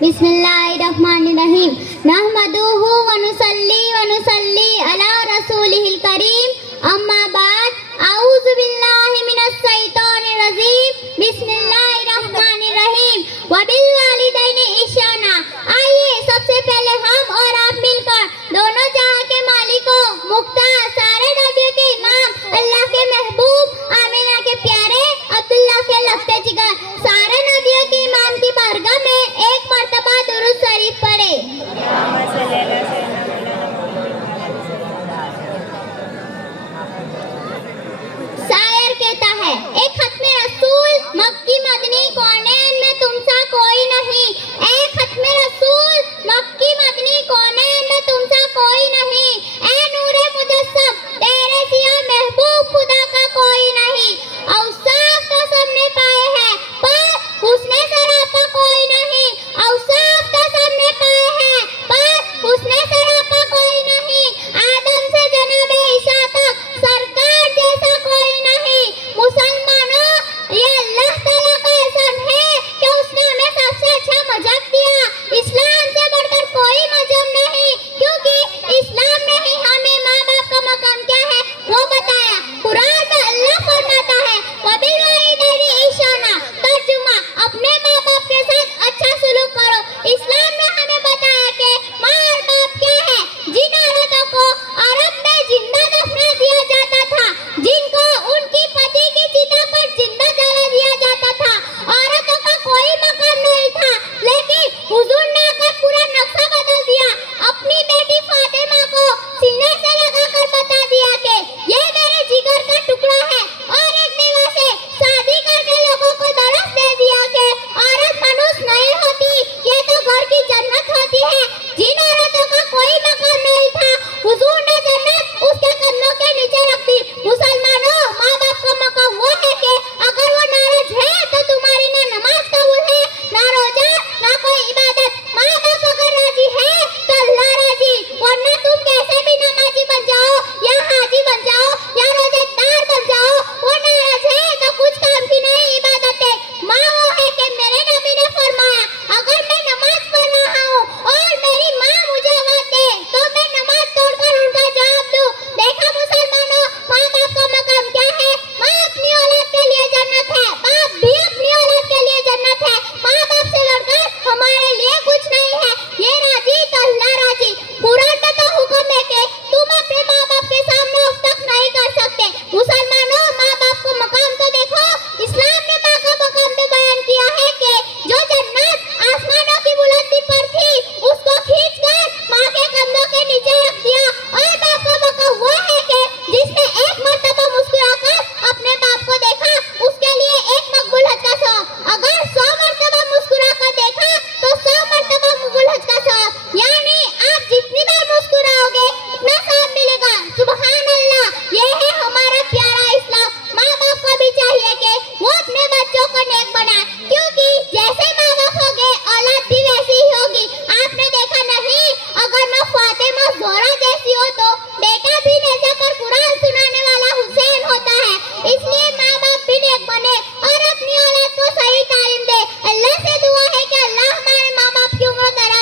बिस्मिल्लाहिर्रहमानिर्रहीम नहमदुहु व नुसल्ली अला रसूलिहिल करीम अम्मा बाद औज़ु बिल्लाहि मिनश शैतानिर रजीम बिस्मिल्लाहिर्रहमानिर्रहीम व बिल वालिदैनि इहसाना। आइए सबसे पहले हम और आप मिलकर दोनों जहां के मालिकों मुख्तार सारे नबियों के इमाम अल्लाह के महबूब आमिना के प्यारे अब्दुल्लाह के लफ्ते जिगर सारे नबियों के इमाम की बारगाह में एक मर्तबा दुरूद शरीफ पढ़े। शायर कहता है, एक खत्मे रसूल मक्की मदनी कौनैन में तुमसा कोई नहीं। एक खत्मे रसूल मक्की मदनी कौनैन में तुमसा कोई नहीं। ए नूरे मुजस्सम तेरे सिवा महबूब खुदा का कोई नहीं। औसाफ तो सबने पाए हैं पर हुस्ने सरापा कोई नहीं। औसाफ तो सबने पाए हैं पर हुस्ने सरापा कोई नहीं। आदम से जनाबे ईसा तक सरकार जैसा कोई नहीं। मुसलमानों ये अल्लाह ताला का एहसान है कि उसने हमें सबसे अच्छा मजहब दिया। इस्लाम से बढ़कर कोई मजहब नहीं, क्योंकि इस्लाम ने ही हमें माँ बाप का मकाम क्या है वो बताया। कुरान में अल्लाह फरमाता है वबिल वालिदैनि इहसाना, तर्जुमा अपने माँ बाप के साथ अच्छा सलूक करो। इस्लाम ने हमें बताया कि माँ और बाप क्या है। जिन औरतों को अरब में जिंदा दफना दिया जाता था, जिनको उनकी पति की चिता पर जिंदा जला दिया जाता था, औरतों का कोई मकाम नहीं था, लेकिन हुजूर ने आकर पूरा नक्शा बदल दिया। अपनी बेटी फातिमा को सीने से लगाकर बता दिया कि ये मेरे जिगर का टुकड़ा है, और एक विवाह से शादी करके लोगों को दरस दे दिया कि औरत मनुष्य नहीं होती, ये तो घर की जन्नत होती है। जिन औरतों का कोई मकाम नहीं था, हुजूर ने जन्नत उसके कदमों के नीचे रख दी। मुसलमानों माँ बाप का मकाम वो है कि अगर वो नाराज है तो तुम्हारी ना नमाज कबूल है, ना रोजा, ना कोई इबादत। माँ बाप अगर राजी है तो अल्लाह राजी, वरना तुम कैसे भी नमाजी बन जाओ या हाजी बन जाओ या रोजेदार बन जाओ, वो नाराज है तो कुछ काम की नहीं इबादत है। माँ वो है कि मेरे नबी ने फरमाया, अगर मैं नमाज पढ़ रहा हूँ और मेरी माँ मुझे आवाज दे तो मैं नमाज तोड़कर उनका जवाब दूं। देखा मुसलमानों, माँ बाप का मकाम क्या है। माँ अपनी औलाद के लिए जन्नत है, बाप भी अपनी औलाद के लिए जन्नत है। माँ बाप से लड़कर हमारे लिए कुछ नहीं है। ये राजी तो अल्लाह राजी। कुरान में तो हुक्म है कि तुम अपने माँ बाप के सामने उफ्तख नहीं कर सकते। मुसलमानों माँ बाप को मकाम तो देखो। इस्लाम ने माँ का मकाम भी बयान किया है कि जो जन्नत आसमानों की बुलंदी पर थी, उसको खींचकर माँ के कंधों के नीचे रख दिया। और बाप का मकाम वो है कि जिसने एक मर्तबा मुस्कुराकर अपने बाप को देखा, उसके लिए एक मकबूल हज का सवाब। अगर 100 मर्तबा मुस्कुराकर देखा तो 100 मर्तबा मकबूल हज का सवाब। यानी आप जितनी बार मुस्कुराओगे उतना सवाब मिलेगा। सुभान अल्लाह, ये है हमारा प्यारा इस्लाम। माँ बाप को भी चाहिए कि वो अपने बच्चों को नेक बनाए, क्योंकि जैसे माँ बाप होंगे औलाद भी वैसी ही होगी। आपने देखा नहीं, अगर माँ फातिमा ज़ोहरा जैसी हो तो बेटा भी नेज़े पर कुरान सुनाने वाला हुसैन होता है। इसलिए माँ बाप भी नेक बने और अपनी औलाद को सही तालीम दे। अल्लाह से दुआ है कि अल्लाह हमारे माँ बाप की उम्र दराज